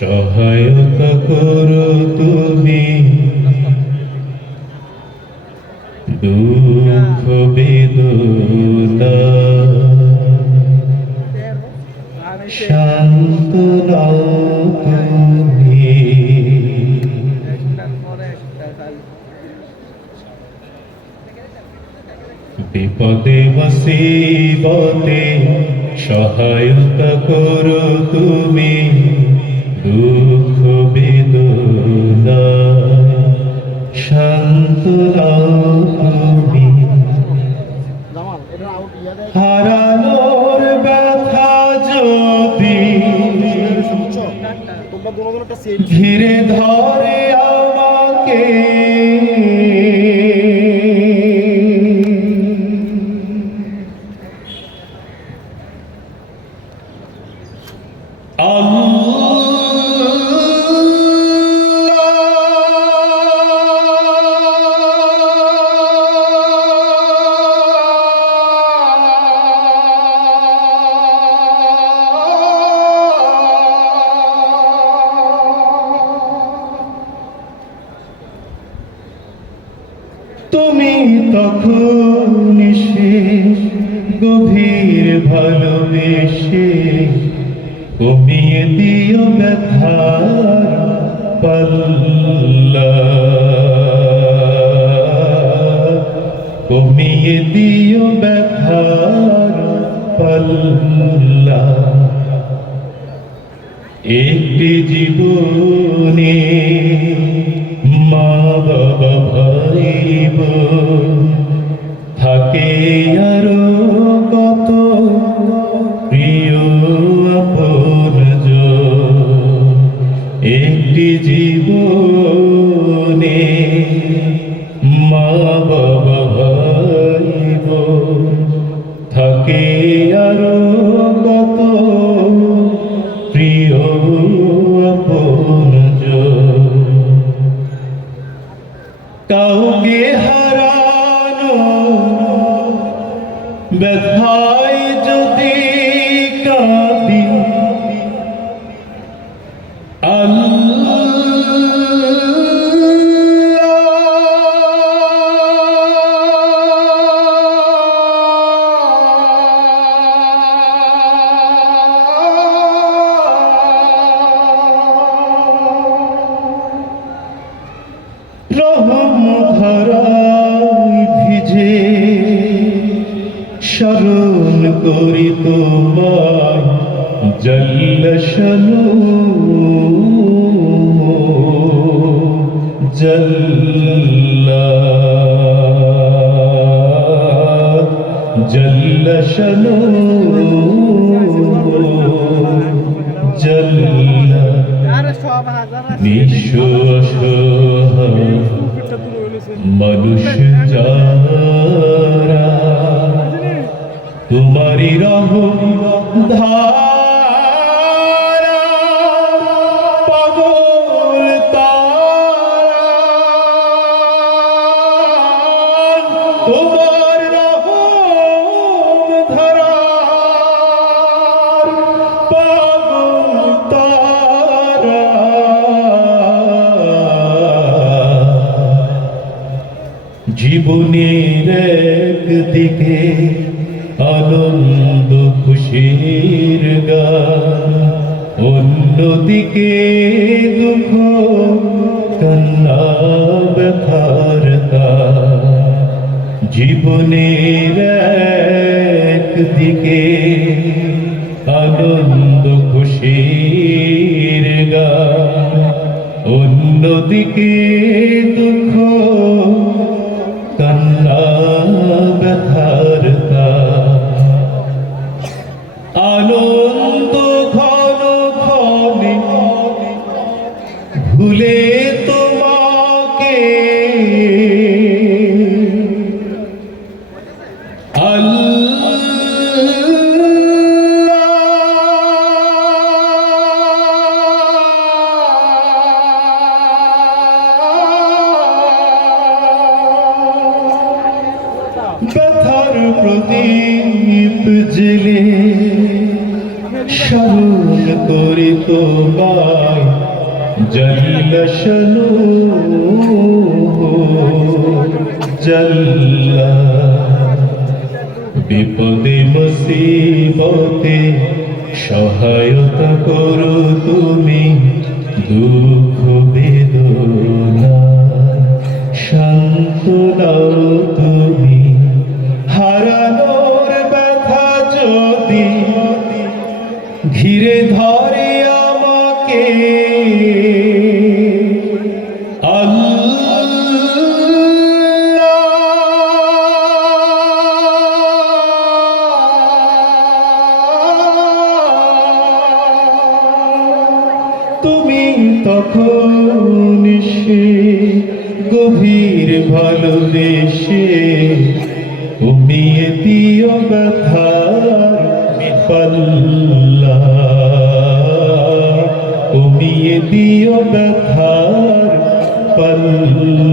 সহায়তা করো তুমি। দুঃখ বেদনা। শান্ত তুমি। বিপদে মুসিবতে সহায়তা করো তুমি। দুঃখ বেদনা শান্ত তুমি। হারানোর ব্যথা যদি ঘিরে ধরে আমাকে তখন এসে গভীর ভালোবেসে কমিয়ে দিও ব্যথার পাল্লা। কমিয়ে দিও ব্যথার পাল্লা। একটি জীবনে একটি জীবনে মা বাবা ভাই বোন থাকে আরও কত প্রিয় আপন কাউকে হারানো ব্যথায় স্মরণ করি জল্লশনু জল্লা জল্লশনু জল্লা। আরে সব হাজার আছে মানুষ যারা তোমারই রহ ধারা জীবনের একদিকে আনন্দ, খুশির গান। অন্যদিকে দুঃখ, কান্না, ব্যথার জীবনের একদিকে আনন্দ, খুশির গান। অন্যদিকে দুঃখ আনন্দ ঘন ঘনে ভুলে তোমাকে। আল্লাহ ব্যথার প্রদীপ জেলে স্মরণ করে তোমায় জলিল শনু। জল্লা বিপদে মুসিবতে সহায়তা করো তুমি। ঘিরে ধরে আমাকে। তুমি তখন সে গভীর ভালোবেসে পাল্লা